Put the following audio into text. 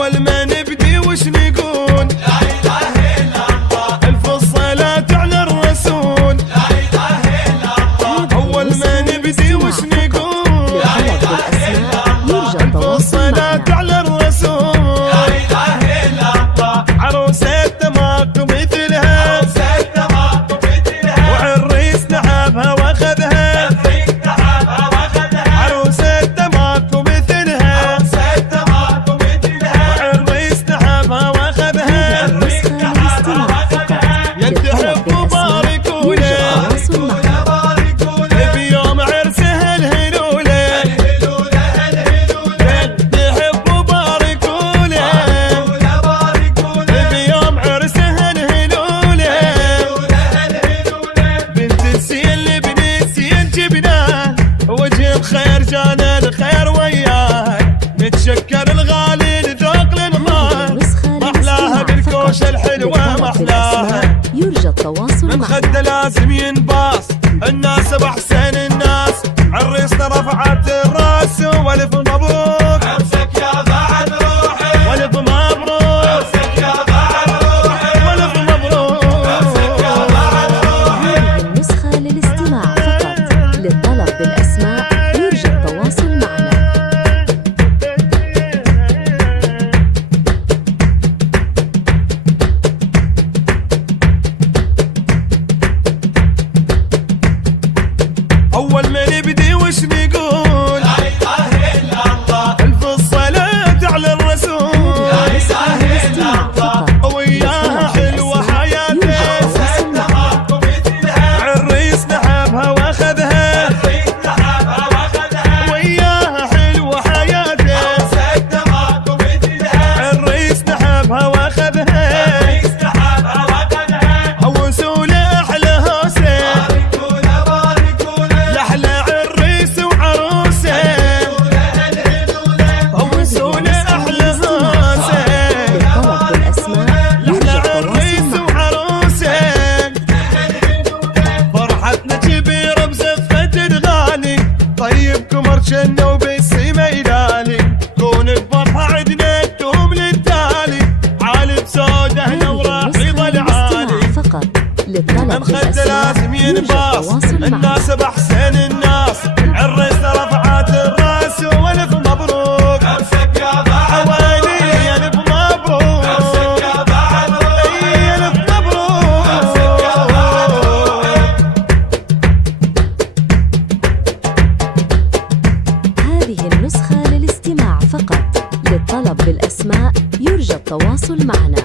أول ما نبدي وش نقول؟ لا إله إلا الله. ألف الصلاة على الرسول. لا إله إلا الله. أول ما نبدي وش نقول؟ لا إله إلا الله. ألف الصلاة على الرسول. لا إله إلا الله. عروستنا ماكو مثلها، عروستنا ماكو مثلها. وعريس نحبها واخذها، عريس نحبها واخذها. عروستنا ماكو مثلها، عروستنا ماكو مثلها. وعريس نحبها واخذها. عريس نحبها واخذها. يا تحبوا باركوا له، باركوا له. بيوم عرسها الهلولة. الهلولة الهلولة. تحبوا باركوا له، باركوا له. بيوم عرسها الهلولة. بنت السيل بن السيل جبناه، وجه الخير جانا الخير وياه. نتشكر الغالي لذوق للغاه، محلاها بالكوش الحلوة محلاها. يرجى التواصل من معنا. خده لازم ينباص، الناس بأحسن الناس. عريسنا رفعت الراس والف مبروك. عرسك يا بعد روحي. والف مبروك. عرسك يا بعد روحي. والف مبروك. عرسك يا بعد روحي. هذه النسخة للاستماع فقط. للطلب بالأسماء يرجى التواصل معنا. أول ما نبدي وش نقول؟ لا إله إلا الله. ألف الصلاة على الرسول. لا إله إلا الله. وياها حلوة حياتي، عرسنا ماكو مثلها. عريس نحبها واخذها. عريس نحبها واخذها. وياها حلوة حياتي، عرسنا ماكو مثلها. عريس نحبها واخذها. عريس نحبها واخذها. هوسوا له أحلى هوسة، باركوا له باركوا له. لأحلى عريس وعروسة. هوسوا له أحلى هوسة، للطلب بالأسماء لأحلى يرجى التواصل عريس معنا. وعروسة. فرحتنا كبيرة بزفة الغالي، طيبكم ارشنا وبالسما يلالي. كون بفرحة عدنا تدوم للتالي، عالي بسوده هذه وراح النسخة يظل عالي. للاستماع فقط. للطلب من خده بالأسماء لازم يرجى ينباص، التواصل معنا. الناس بأحسن الناس. عريسنا رفعت الراس والف مبروك. عرسك يا بعد حوالي الف مبروك. عرسك يا بعد روحي. الف مبروك. عرسك يا بعد روحي. هذه النسخة للاستماع فقط. للطلب بالأسماء يرجى التواصل معنا.